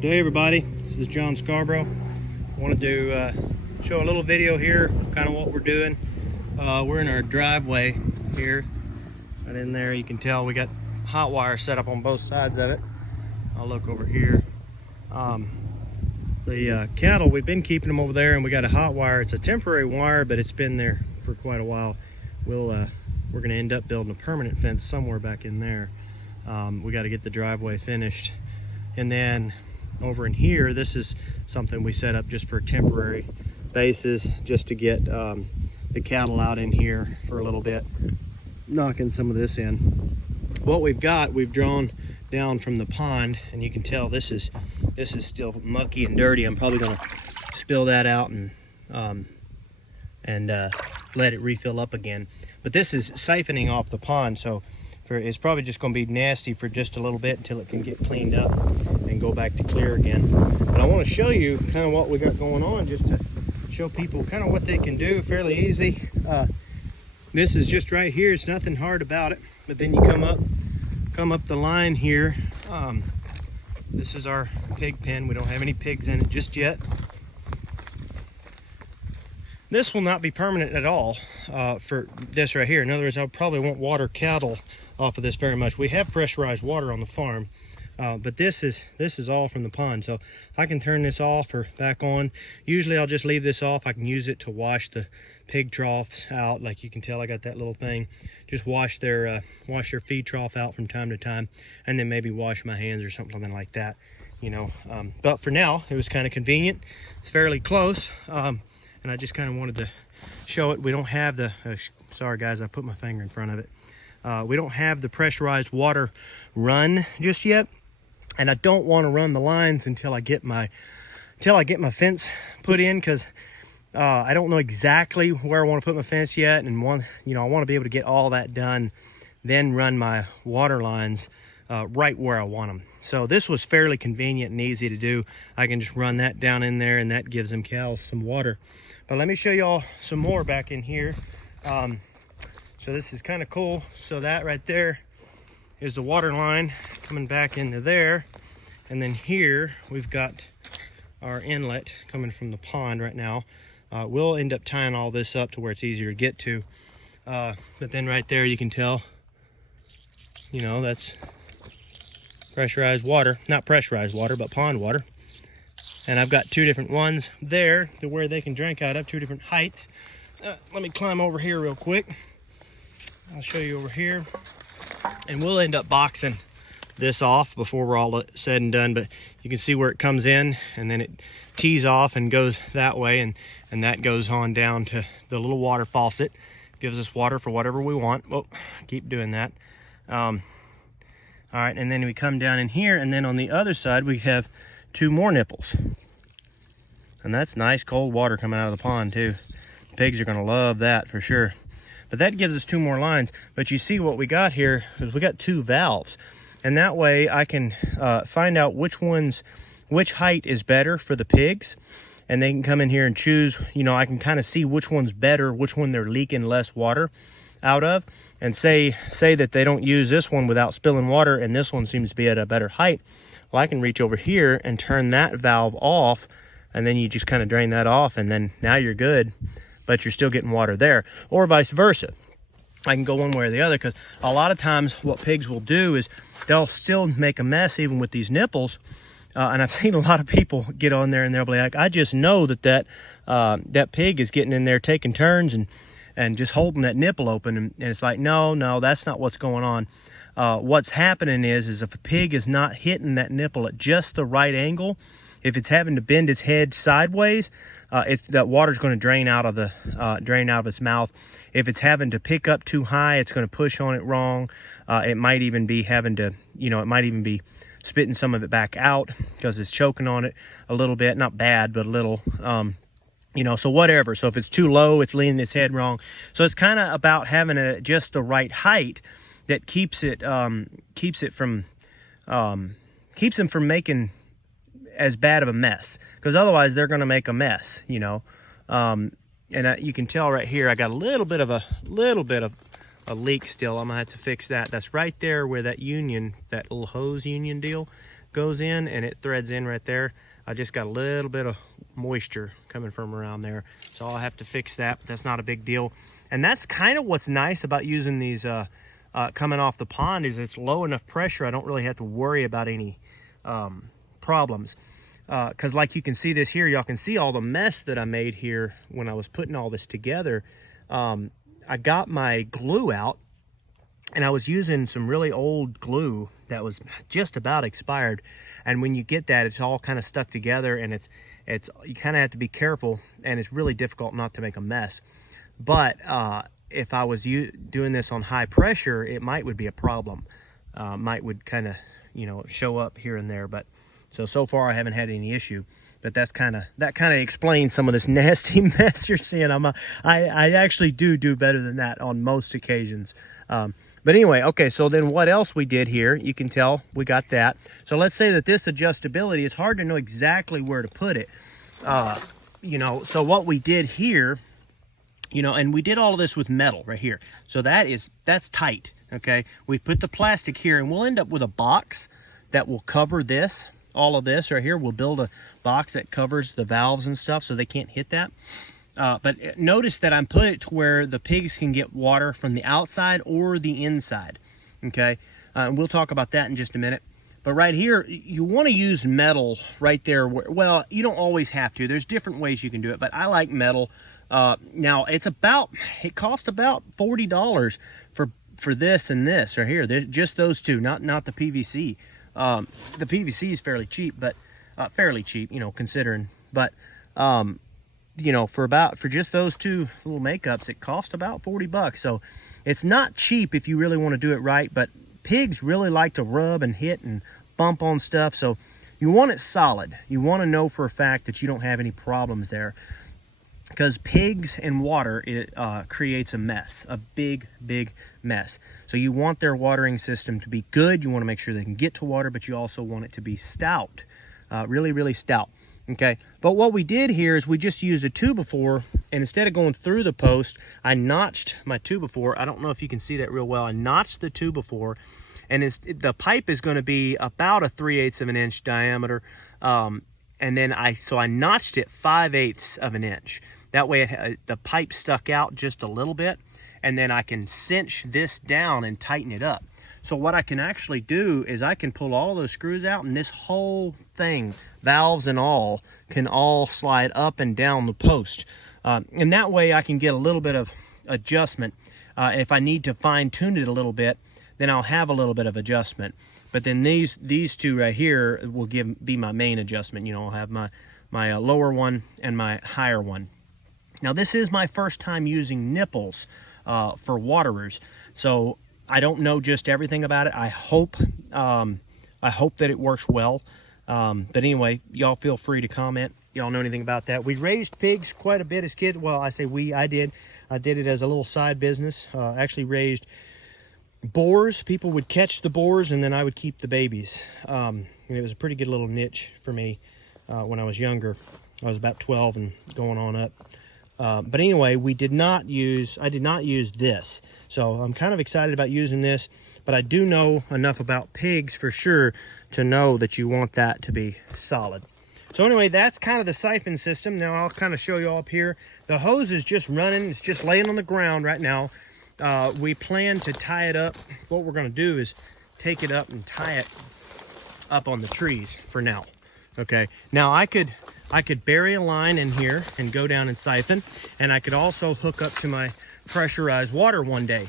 Good day, everybody. This is John Scarborough. I wanted to show a little video here, kind of what we're doing. We're in our driveway here. Right in there, you can tell we got hot wire set up on both sides of it. I'll look over here. The cattle, we've been keeping them over there, and we got a hot wire. It's a temporary wire, but it's been there for quite a while. We're going to end up building a permanent fence somewhere back in there. We got to get the driveway finished. And then over in here, this is something we set up just for a temporary basis, just to get the cattle out in here for a little bit, knocking some of this in. What we've got, we've drawn down from the pond, and you can tell this is still mucky and dirty. I'm probably going to spill that out and let it refill up again. But this is siphoning off the pond, so it's probably just going to be nasty for just a little bit until it can get cleaned up and go back to clear again. But I want to show you kind of what we got going on, just to show people kind of what they can do fairly easy. This is just right here. It's nothing hard about it. But then you come up the line here. This is our pig pen. We don't have any pigs in it just yet. This will not be permanent at all for this right here. In other words, I probably won't water cattle off of this very much. We have pressurized water on the farm, but this is all from the pond. So I can turn this off or back on. Usually I'll just leave this off. I can use it to wash the pig troughs out. Like you can tell, I got that little thing. Just wash their feed trough out from time to time, and then maybe wash my hands or something like that, you know. But for now, it was kind of convenient. It's fairly close. And I just kind of wanted to show it. We don't have the, sorry guys, I put my finger in front of it. We don't have the pressurized water run just yet. And I don't want to run the lines until I get my fence put in, because I don't know exactly where I want to put my fence yet. And I want to be able to get all that done, then run my water lines right where I want them. So this was fairly convenient and easy to do. I can just run that down in there, and that gives them cows some water. But let me show y'all some more back in here. So this is kind of cool. So that right there is the water line coming back into there. And then here we've got our inlet coming from the pond right now. We'll end up tying all this up to where it's easier to get to. But then right there you can tell, you know, that's pressurized water. Not pressurized water, but pond water. And I've got two different ones there to where they can drink out of, two different heights. Let me climb over here real quick. I'll show you over here. And we'll end up boxing this off before we're all said and done. But you can see where it comes in, and then it tees off and goes that way. And that goes on down to the little water faucet. Gives us water for whatever we want. Oh, keep doing that. All right, and then we come down in here, and then on the other side we have two more nipples. And that's nice cold water coming out of the pond too. Pigs are gonna love that for sure. But that gives us two more lines. But you see what we got here is we got two valves. And that way I can find out which height is better for the pigs. And they can come in here and choose, you know, I can kind of see which one's better, which one they're leaking less water out of. And say that they don't use this one without spilling water, and this one seems to be at a better height. Well, I can reach over here and turn that valve off, and then you just kind of drain that off, and then now you're good, but you're still getting water there. Or vice versa. I can go one way or the other, because a lot of times what pigs will do is they'll still make a mess even with these nipples. And I've seen a lot of people get on there and they'll be like, I just know that pig is getting in there taking turns and just holding that nipple open. And it's like, no, that's not what's going on. What's happening is if a pig is not hitting that nipple at just the right angle, if it's having to bend its head sideways, that water's going to drain out of its mouth. If it's having to pick up too high, it's going to push on it wrong. It might even be spitting some of it back out because it's choking on it a little bit. Not bad, but a little. So whatever. So if it's too low, it's leaning its head wrong. So it's kind of about having just the right height that keeps them from making as bad of a mess, because otherwise they're going to make a mess, you know. You can tell right here I got a little bit of a leak still. I'm gonna have to fix that. That's right there where that little hose union deal, goes in and it threads in right there. I just got a little bit of moisture coming from around there, so I'll have to fix that, but that's not a big deal. And that's kind of what's nice about using these coming off the pond, is it's low enough pressure. I don't really have to worry about any problems, because like you can see this here, y'all can see all the mess that I made here when I was putting all this together. I got my glue out, and I was using some really old glue that was just about expired. And when you get that, it's all kind of stuck together, and it's you kind of have to be careful, and it's really difficult not to make a mess. But if I was doing this on high pressure, it would be a problem. Would kind of, you know, show up here and there. But so far I haven't had any issue. But that kind of explains some of this nasty mess you're seeing. I actually do better than that on most occasions. But anyway, okay, so then what else we did here, you can tell we got that. So let's say that this adjustability, it's hard to know exactly where to put it. You know, so what we did here, you know, and we did all of this with metal right here. So that's tight, okay? We put the plastic here, and we'll end up with a box that will cover this, all of this right here. We'll build a box that covers the valves and stuff so they can't hit that. But notice that I'm put it to where the pigs can get water from the outside or the inside, okay? And we'll talk about that in just a minute. But right here, you want to use metal right there. Well, you don't always have to. There's different ways you can do it, but I like metal. Now, it cost about $40 for this and this right here. Just those two, not the PVC. The PVC is fairly cheap, but fairly cheap, you know, considering. But you know, for just those two little makeups, it cost about 40 bucks. So it's not cheap if you really want to do it right, but pigs really like to rub and hit and bump on stuff. So you want it solid. You want to know for a fact that you don't have any problems there, because pigs and water, it creates a mess, a big mess. So you want their watering system to be good. You want to make sure they can get to water, but you also want it to be stout, really stout. Okay, but what we did here is we just used a 2x4, and instead of going through the post, I notched my 2x4. I don't know if you can see that real well. I notched the 2x4, and the pipe is going to be about a 3/8 of an inch diameter, and then I notched it 5/8 of an inch. That way the pipe stuck out just a little bit, and then I can cinch this down and tighten it up. So what I can actually do is I can pull all those screws out, and this whole thing, valves and all, can all slide up and down the post. And that way I can get a little bit of adjustment. If I need to fine tune it a little bit, then I'll have a little bit of adjustment. But then these two right here will be my main adjustment. You know, I'll have my lower one and my higher one. Now this is my first time using nipples for waterers, so I don't know just everything about it. I hope that it works well. But anyway, y'all feel free to comment. Y'all know anything about that? We raised pigs quite a bit as kids. Well, I say we, I did it as a little side business. Actually raised boars. People would catch the boars, and then I would keep the babies. And it was a pretty good little niche for me when I was younger. I was about 12 and going on up. But anyway, I did not use this. So I'm kind of excited about using this, but I do know enough about pigs for sure to know that you want that to be solid. So anyway, that's kind of the siphon system. Now I'll kind of show you all up here. The hose is just running. It's just laying on the ground right now. We plan to tie it up. What we're going to do is take it up and tie it up on the trees for now. Okay. Now I could bury a line in here and go down and siphon, and I could also hook up to my pressurized water one day,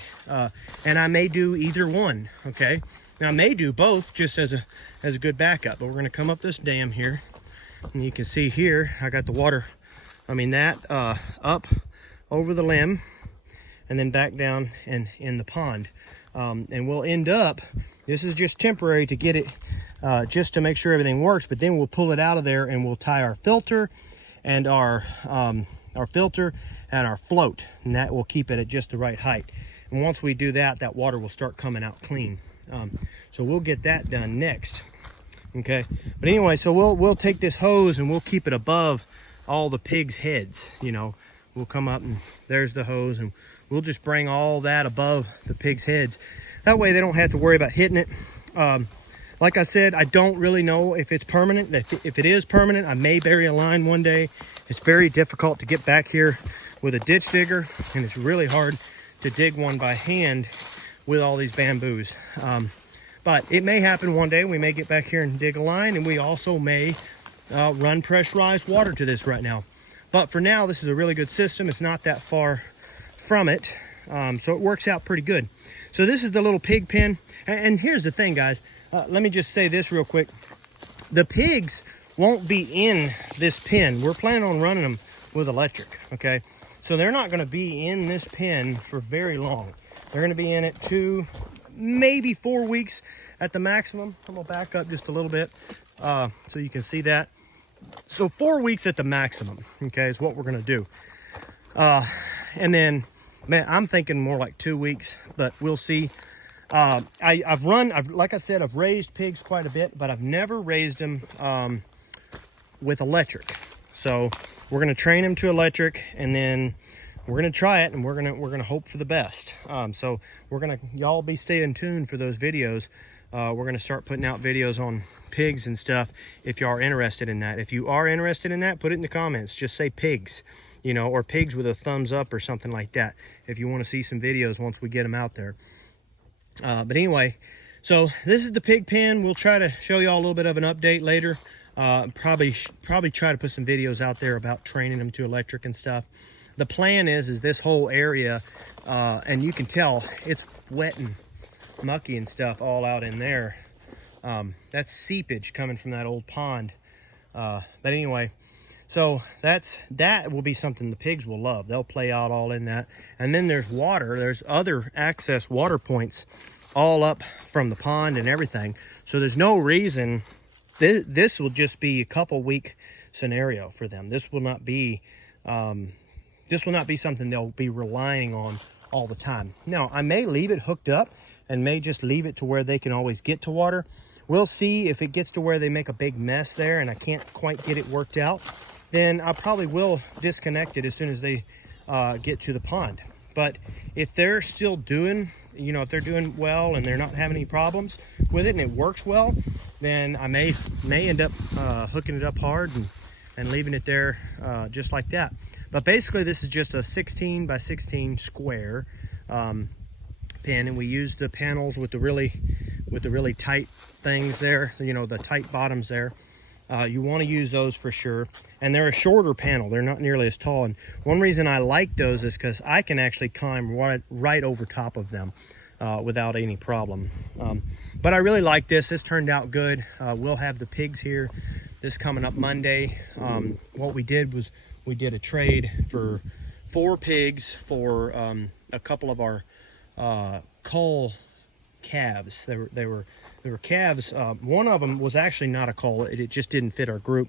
and I may do either one. Okay, now I may do both just as a good backup, but we're going to come up this dam here, and you can see here I got the water, up over the limb and then back down and in the pond, and we'll end up, this is just temporary to get it just to make sure everything works, but then we'll pull it out of there and we'll tie our filter and our float, and that will keep it at just the right height. And once we do that, that water will start coming out clean. So we'll get that done next. Okay, but anyway, so we'll take this hose and we'll keep it above all the pigs' heads. You know, we'll come up and there's the hose, and we'll just bring all that above the pigs' heads. That way they don't have to worry about hitting it. Like I said, I don't really know if it's permanent. If it is permanent, I may bury a line one day. It's very difficult to get back here with a ditch digger, and it's really hard to dig one by hand with all these bamboos. But it may happen one day. We may get back here and dig a line, and we also may run pressurized water to this right now. But for now, this is a really good system. It's not that far from it, so it works out pretty good. So this is the little pig pen. And here's the thing, guys. Let me just say this real quick. The pigs won't be in this pen. We're planning on running them with electric, okay? So they're not gonna be in this pen for very long. They're gonna be in it 2, maybe 4 weeks at the maximum. I'm gonna back up just a little bit so you can see that. So 4 weeks at the maximum, okay, is what we're gonna do. And then, man, I'm thinking more like 2 weeks, but we'll see. Like I said, I've raised pigs quite a bit, but I've never raised them with electric. So we're gonna train them to electric, and then we're gonna try it, and we're gonna hope for the best. So y'all be staying tuned for those videos. We're gonna start putting out videos on pigs and stuff if you are interested in that. If you are interested in that, put it in the comments. Just say pigs, you know, or pigs with a thumbs up or something like that, if you want to see some videos once we get them out there. But anyway, so this is the pig pen. We'll try to show you all a little bit of an update later. Probably try to put some videos out there about training them to electric and stuff. The plan is this whole area, and you can tell it's wet and mucky and stuff all out in there. That's seepage coming from that old pond. But anyway, so that will be something the pigs will love. They'll play out all in that. And then there's water. There's other access water points all up from the pond and everything. So there's no reason. This will just be a couple week scenario for them. This will not be something they'll be relying on all the time. Now, I may leave it hooked up and may just leave it to where they can always get to water. We'll see. If it gets to where they make a big mess there and I can't quite get it worked out, then I probably will disconnect it as soon as they get to the pond. But if they're still doing, you know, if they're doing well and they're not having any problems with it and it works well, then I may end up hooking it up hard and leaving it there just like that. But basically, this is just a 16 by 16 square pen, and we use the panels with the really tight things there, you know, the tight bottoms there. You want to use those for sure. And they're a shorter panel. They're not nearly as tall. And one reason I like those is because I can actually climb right over top of them without any problem. But I really like this. This turned out good. We'll have the pigs here this coming up Monday. What we did was we did a trade for 4 pigs for a couple of our cull calves. They were calves. One of them was actually not a cull. It just didn't fit our group.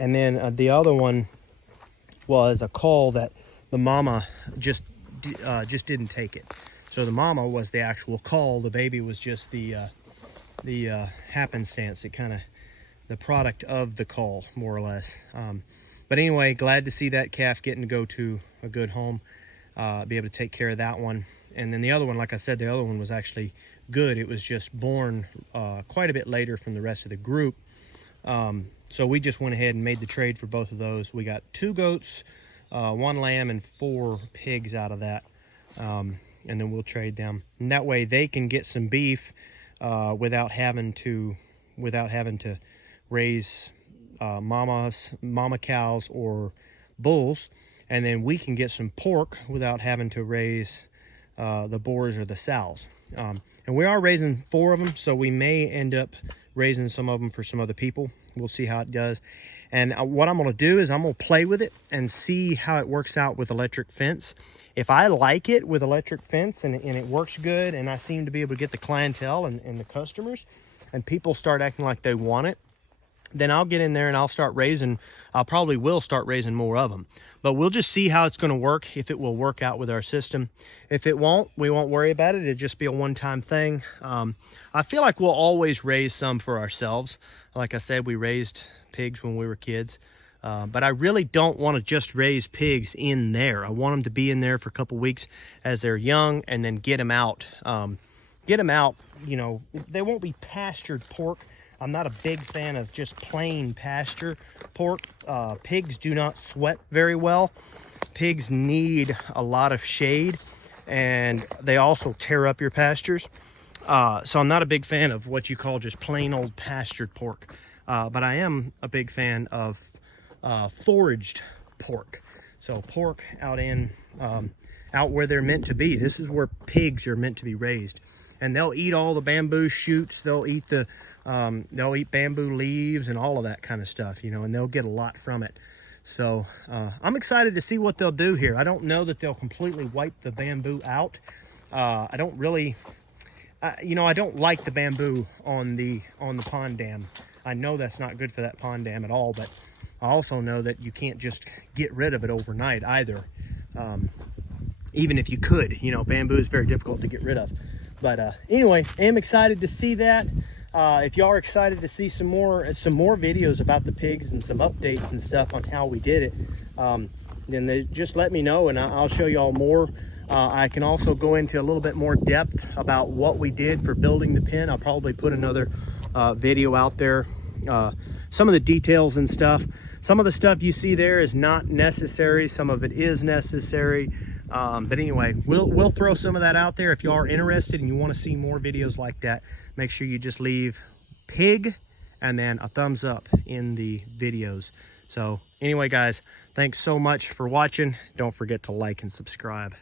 And then the other one was a cull that the mama just didn't take it. So the mama was the actual cull. The baby was just the happenstance. It kind of the product of the cull, more or less. But anyway, glad to see that calf getting to go to a good home. Be able to take care of that one. And then the other one, like I said, the other one was actually good. It was just born quite a bit later from the rest of the group. So we just went ahead and made the trade for both of those. We got 2 goats, 1 lamb, and 4 pigs out of that. And then we'll trade them. And that way they can get some beef without having to raise mama cows or bulls. And then we can get some pork without having to raise the boars or the sows. And we are raising 4 of them, so we may end up raising some of them for some other people. We'll see how it does. And what I'm going to do is I'm going to play with it and see how it works out with electric fence. If I like it with electric fence and it works good and I seem to be able to get the clientele and the customers and people start acting like they want it, then I'll get in there and I'll probably will start raising more of them. But we'll just see how it's going to work, if it will work out with our system. If it won't, we won't worry about it. It'll just be a one-time thing. I feel like we'll always raise some for ourselves. Like I said, we raised pigs when we were kids. But I really don't want to just raise pigs in there. I want them to be in there for a couple weeks as they're young and then get them out get them out. You know, they won't be pastured pork. I'm not a big fan of just plain pasture pork. Pigs do not sweat very well. Pigs need a lot of shade, and they also tear up your pastures. So I'm not a big fan of what you call just plain old pastured pork. But I am a big fan of foraged pork. So pork out where they're meant to be. This is where pigs are meant to be raised. And they'll eat all the bamboo shoots. They'll eat they'll eat bamboo leaves and all of that kind of stuff, you know, and they'll get a lot from it. So I'm excited to see what they'll do here. I don't know that they'll completely wipe the bamboo out. I don't really, you know, I don't like the bamboo on the pond dam. I know that's not good for that pond dam at all, but I also know that you can't just get rid of it overnight either. Even if you could, you know, bamboo is very difficult to get rid of. But anyway, I am excited to see that. If y'all are excited to see some more videos about the pigs and some updates and stuff on how we did it, then just let me know and I'll show y'all more. I can also go into a little bit more depth about what we did for building the pen. I'll probably put another video out there. Some of the details and stuff. Some of the stuff you see there is not necessary. Some of it is necessary. But anyway, we'll throw some of that out there. If you are interested and you want to see more videos like that, make sure you just leave pig and then a thumbs up in the videos. So anyway, guys, thanks so much for watching. Don't forget to like and subscribe.